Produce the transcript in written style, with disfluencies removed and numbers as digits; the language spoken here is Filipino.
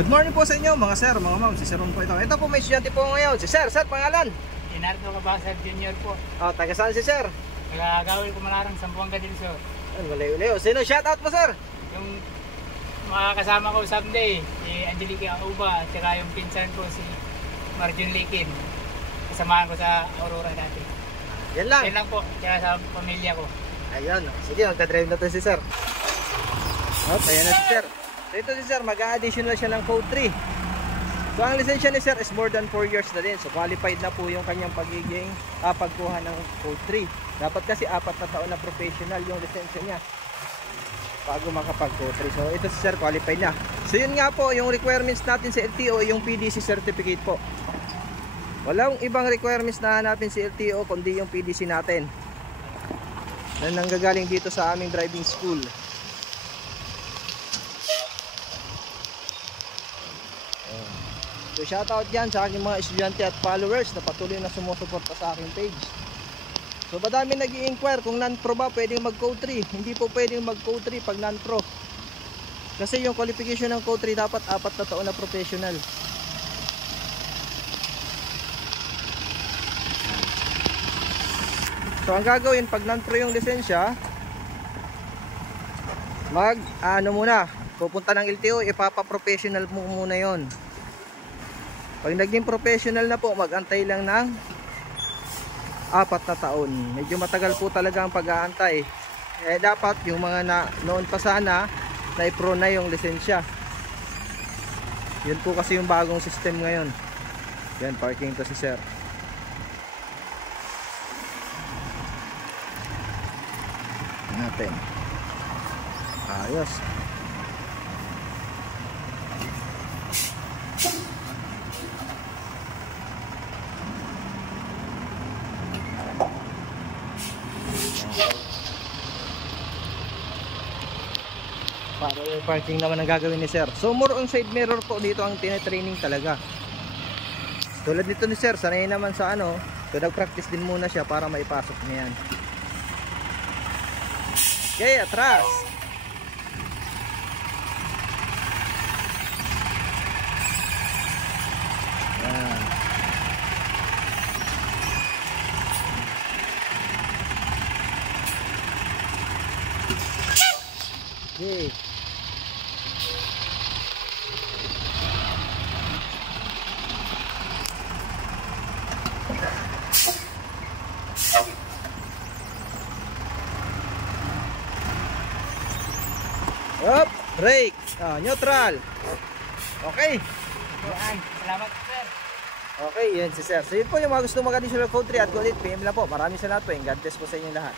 Good morning po sa inyo mga sir, mga ma'am. Si Sir Ron po ito. Ito po may estudyante po ngayon. Si Sir, pangalan? Leonardo Cabasag Jr. po. Oh, taga saan si Sir? Nagagawin ko malarang Sambuanga del Sur. Wala. Sino shoutout mo, Sir? Yung mga kasama ko someday, si Angelica Uba, at saka yung pinsan ko si Marjun Likin. Kasamahan ko sa Aurora dati. Yan lang. Yan lang po, tsaka sa pamilya ko. Ayun. Sige, magta-drive na to si Sir. Oh, ayan na si Sir. So ito si Sir, mag-a-additional siya ng code 3. So ang lisensya ni Sir is more than 4 years na din. So qualified na po yung kanyang pagiging pagkuha ng code 3. Dapat kasi 4 na taon na professional yung lisensya niya bago makapag code 3. So ito si Sir, qualified na. So yun nga po, yung requirements natin sa LTO, yung PDC certificate po. Walang ibang requirements na hanapin si LTO kundi yung PDC natin na nanggagaling dito sa aming driving school. So shoutout dyan sa aking mga estudyante at followers na patuloy na sumusuporta sa aking page. So madami nag-i-inquire kung non-pro ba pwedeng mag code 3. Hindi po pwedeng mag code 3 pag non-pro. Kasi yung qualification ng code 3 dapat 4 na taon na professional. So ang gagawin pag non-pro yung lisensya, pupunta ng LTO, ipapa-professional mo muna yon. Pag naging professional na po, mag-antay lang ng 4 na taon. Medyo matagal po talaga ang pag-aantay. Dapat yung mga noon pa sana na i-pro na yung lisensya. Yun po kasi yung bagong system ngayon. Yan, parking to si Sir. Natin. Ayos. Para yung parking naman ang gagawin ni Sir. So more on side mirror po dito ang tine-training talaga. Tulad nito ni Sir, sanay naman sa so nag-practice din muna siya para maipasok niya yan. Okay, atras. Yan. Okay. Up, brake, neutral. Okay. Salamat sir. Okay, yan si Sir. So yun po yung mga gusto mag-additional code 3 at code 8 PM lang po. Maraming salamat po. God bless po sa inyo lahat.